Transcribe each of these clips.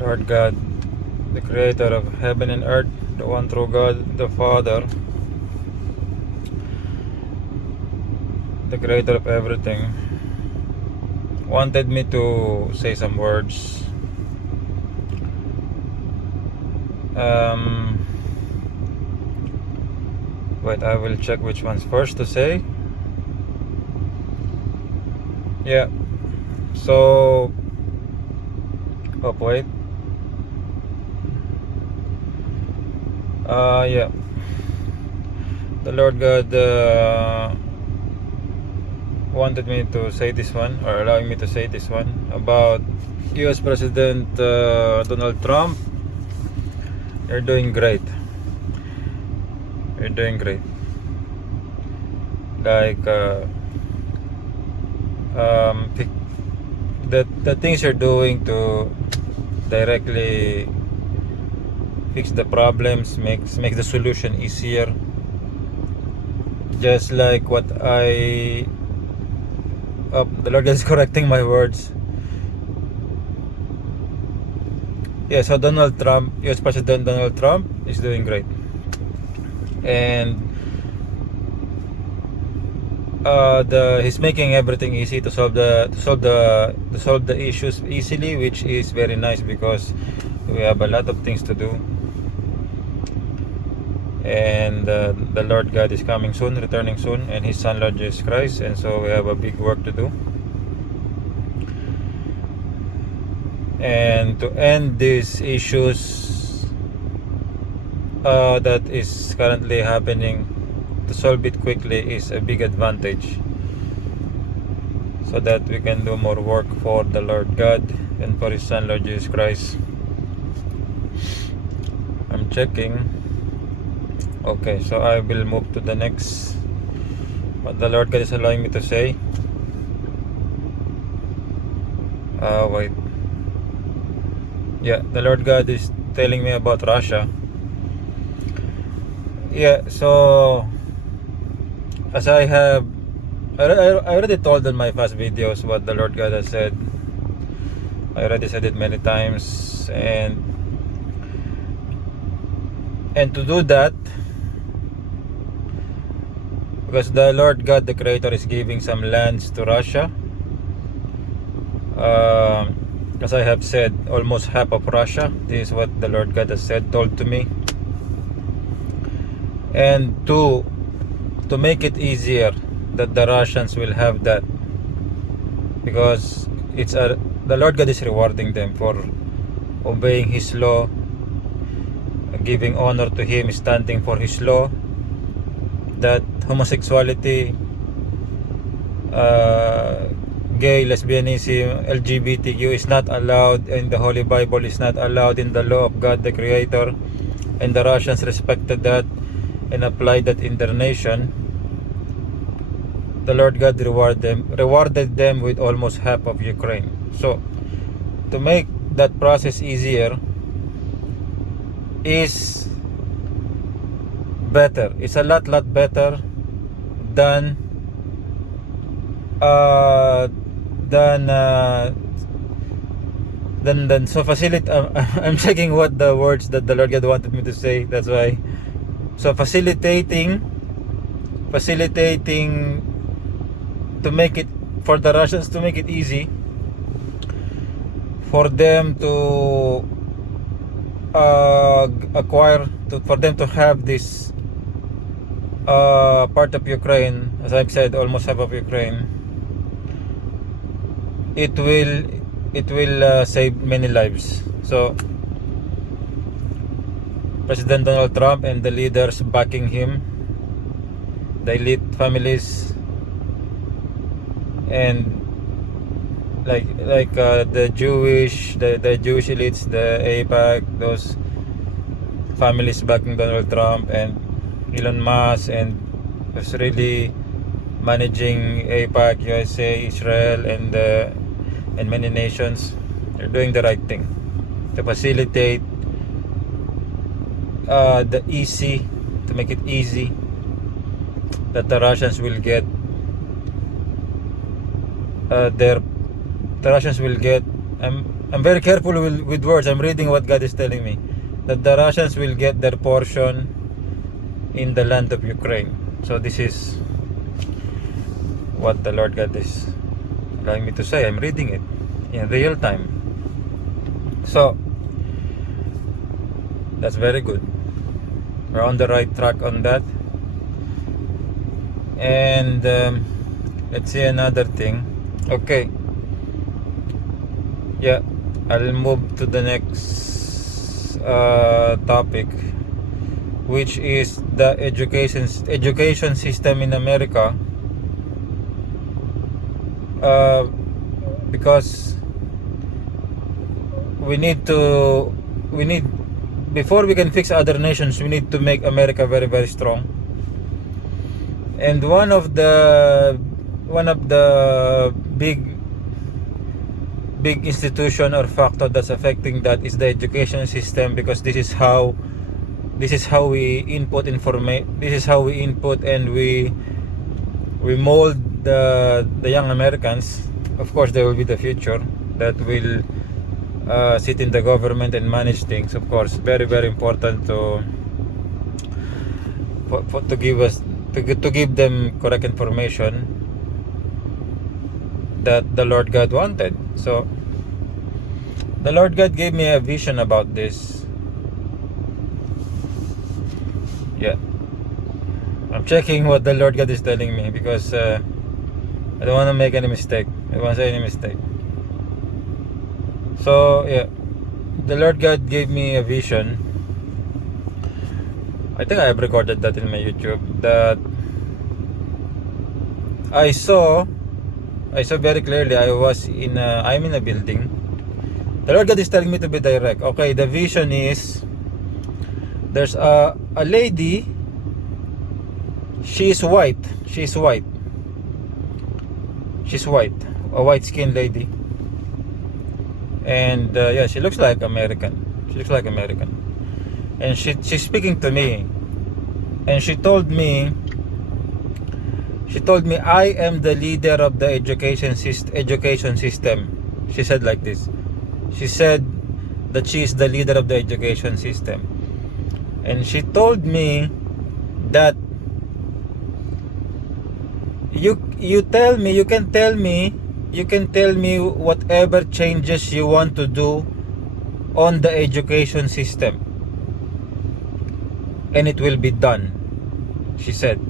Lord God, the creator of heaven and earth, the one true God, the Father, the creator of everything, wanted me to say some words. Wait, I will check which one's first to say. Yeah. So, wait. Yeah. The Lord God wanted me to say this one, or allowing me to say this one about US President Donald Trump. You're doing great. You're doing great. Like the things you're doing to directly fix the problems makes the solution easier. Just like what the Lord is correcting my words. Yeah, so Donald Trump, US President Donald Trump is doing great. And he's making everything easy to solve the issues easily, which is very nice because we have a lot of things to do. And the Lord God is coming soon, returning soon, and His Son Lord Jesus Christ, and so we have a big work to do. And to end these issues that is currently happening, to solve it quickly is a big advantage, so that we can do more work for the Lord God and for His Son Lord Jesus Christ. I'm checking. Okay, so I will move to the next, what the Lord God is allowing me to say. Wait. Yeah, the Lord God is telling me about Russia. Yeah, so as I already told in my past videos what the Lord God has said. I already said it many times, and to do that, because the Lord God, the Creator, is giving some lands to Russia. As I have said, almost half of Russia. This is what the Lord God has told to me. And to make it easier, that the Russians will have that, because the Lord God is rewarding them for obeying His law, giving honor to Him, standing for His law, that homosexuality, gay, lesbianism, LGBTQ is not allowed in the Holy Bible, is not allowed in the law of God the Creator. And the Russians respected that and applied that in their nation. The Lord God rewarded them with almost half of Ukraine. So to make that process easier is better. It's a lot better than so facilitate. I'm checking what the words that the Lord God wanted me to say. That's why. So facilitating to make it, for the Russians, to make it easy for them to for them to have this part of Ukraine, as I've said, almost half of Ukraine. It will save many lives. So President Donald Trump and the leaders backing him, the elite families, and like the Jewish elites, the AIPAC, those families backing Donald Trump, and Elon Musk, and who's really managing AIPAC, USA, Israel, and many nations. They're doing the right thing to facilitate to make it easy, that the Russians will get I'm very careful with words. I'm reading what God is telling me, that the Russians will get their portion in the land of Ukraine. So this is what the Lord God is allowing me to say. I'm reading it in real time. So that's very good. We're on the right track on that. And let's see another thing. Okay. Yeah, I'll move to the next topic, which is the education system in America. Because we need before we can fix other nations, we need to make America very, very strong. And one of the big institution or factor that's affecting that is the education system, because this is how we input information. This is how we input and we mold the young Americans. Of course, there will be the future that will sit in the government and manage things. Of course, very, very important to give them correct information that the Lord God wanted. So the Lord God gave me a vision about this. Yeah, I'm checking what the Lord God is telling me, because I don't want to make any mistake. I don't want to say any mistake. So yeah, the Lord God gave me a vision. I think I have recorded that in my YouTube, that I saw very clearly. I'm in a building. The Lord God is telling me to be direct. Okay, the vision is, there's a lady. She's white. A white skinned lady. And yeah, she looks like American. And she's speaking to me. And she told me, I am the leader of the education system. She said like this. She said that she is the leader of the education system. And she told me that you can tell me whatever changes you want to do on the education system, and it will be done. She said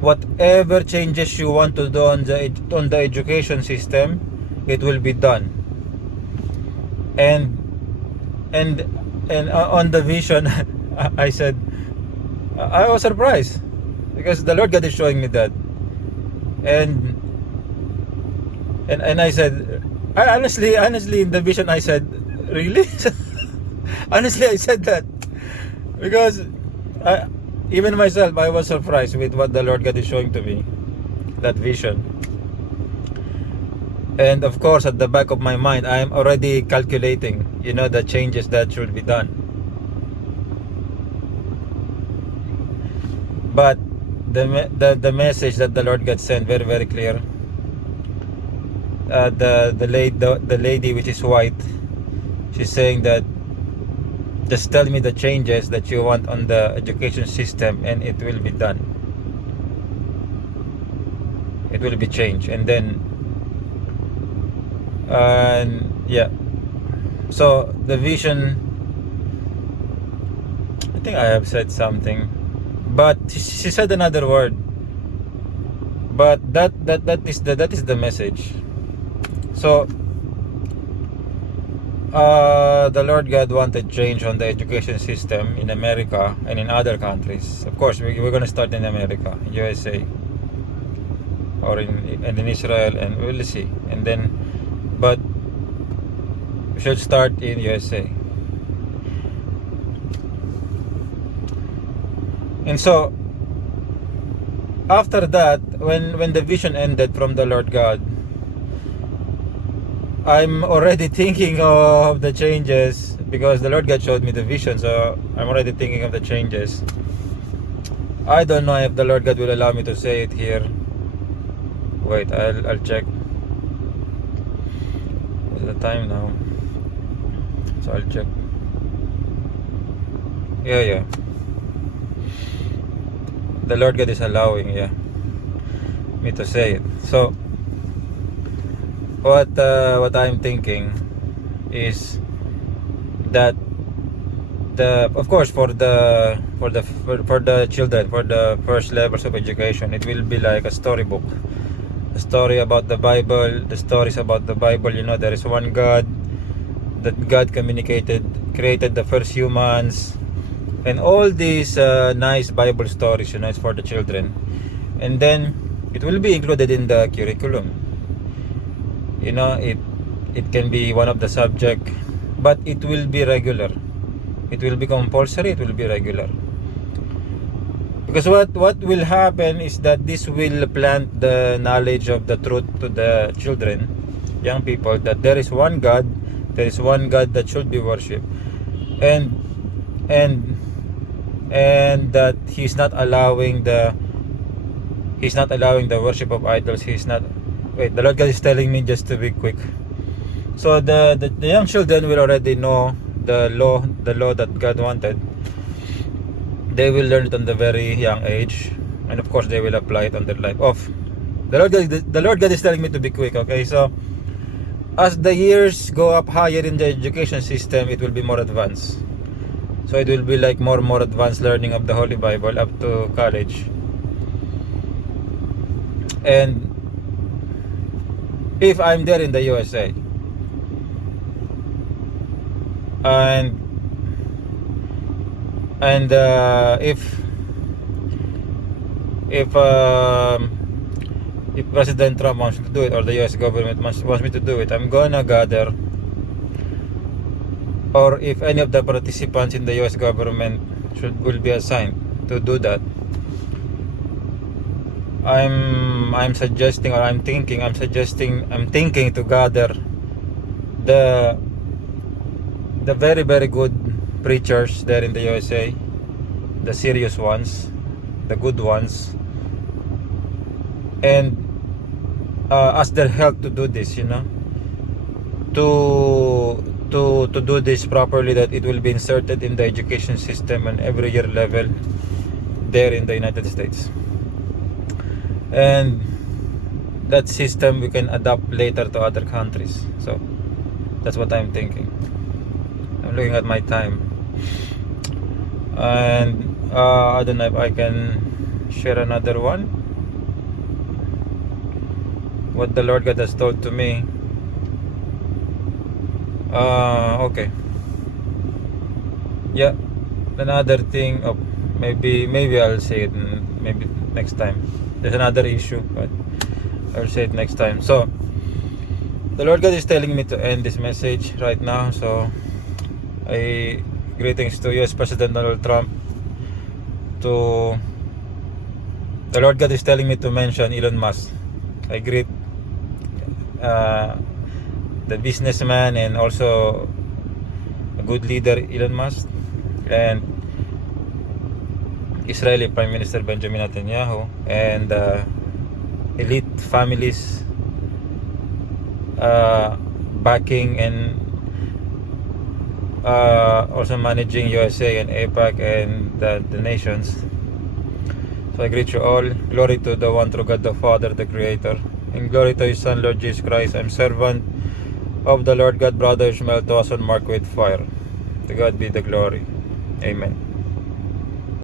whatever changes you want to do on the education system, it will be done. And on the vision, I said, I was surprised, because the Lord God is showing me that. And I said, honestly in the vision, I said, really? Honestly, I said that, because even myself, I was surprised with what the Lord God is showing to me, that vision. And of course, at the back of my mind, I am already calculating, the changes that should be done. But the message that the Lord God sent, very, very clear. The lady which is white, she's saying that, just tell me the changes that you want on the education system, and it will be done. It will be changed. And then yeah, so the vision, I think I have said something, but she said another word, but that is the message. So the Lord God wanted change on the education system in America and in other countries. Of course, we're going to start in America, USA, or in Israel, and we'll see. And then, but we should start in USA. And so after that, when the vision ended from the Lord God, I'm already thinking of the changes, because the Lord God showed me the vision. So I'm already thinking of the changes. I don't know if the Lord God will allow me to say it here. Wait, I'll check. What's the time now? So I'll check. Yeah. The Lord God is allowing, me to say it. So what I'm thinking is that of course for the children, for the first levels of education, it will be like a storybook, a story about the Bible, the stories about the Bible. There is one God, that God created the first humans, and all these nice Bible stories. It's for the children, and then it will be included in the curriculum. It can be one of the subject, but it will be regular. It will be compulsory. It will be regular. Because what will happen is that this will plant the knowledge of the truth to the children, young people, that there is one God, that should be worshipped, and that He's not allowing the worship of idols. The Lord God is telling me just to be quick. So the young children will already know the law that God wanted. They will learn it on the very young age, and of course they will apply it on their life. The Lord God is telling me to be quick. Okay, so as the years go up higher in the education system, it will be more advanced. So it will be like more advanced learning of the Holy Bible up to college. And if I'm there in the USA, and if President Trump wants me to do it, or the US government wants me to do it, I'm gonna gather, or if any of the participants in the US government will be assigned to do that, I'm thinking to gather the very, very good preachers there in the USA, the serious ones, the good ones, and ask their help to do this, to do this properly, that it will be inserted in the education system on every year level there in the United States. And that system we can adapt later to other countries. So that's what I'm thinking. I'm looking at my time, and I don't know if I can share another one, what the Lord God has told to me. Okay. Yeah, another thing. Maybe I'll say it maybe next time. There's another issue, but I'll say it next time. So the Lord God is telling me to end this message right now. So greetings to US President Donald Trump. The Lord God is telling me to mention Elon Musk. I greet the businessman and also a good leader, Elon Musk, and Israeli Prime Minister Benjamin Netanyahu, and elite families backing and also managing USA and APAC and the nations. So I greet you all. Glory to the one true God, the Father, the Creator, and glory to His Son, Lord Jesus Christ. I'm servant of the Lord God, Brother Ishmael Toason, marked with fire. To God be the glory. Amen.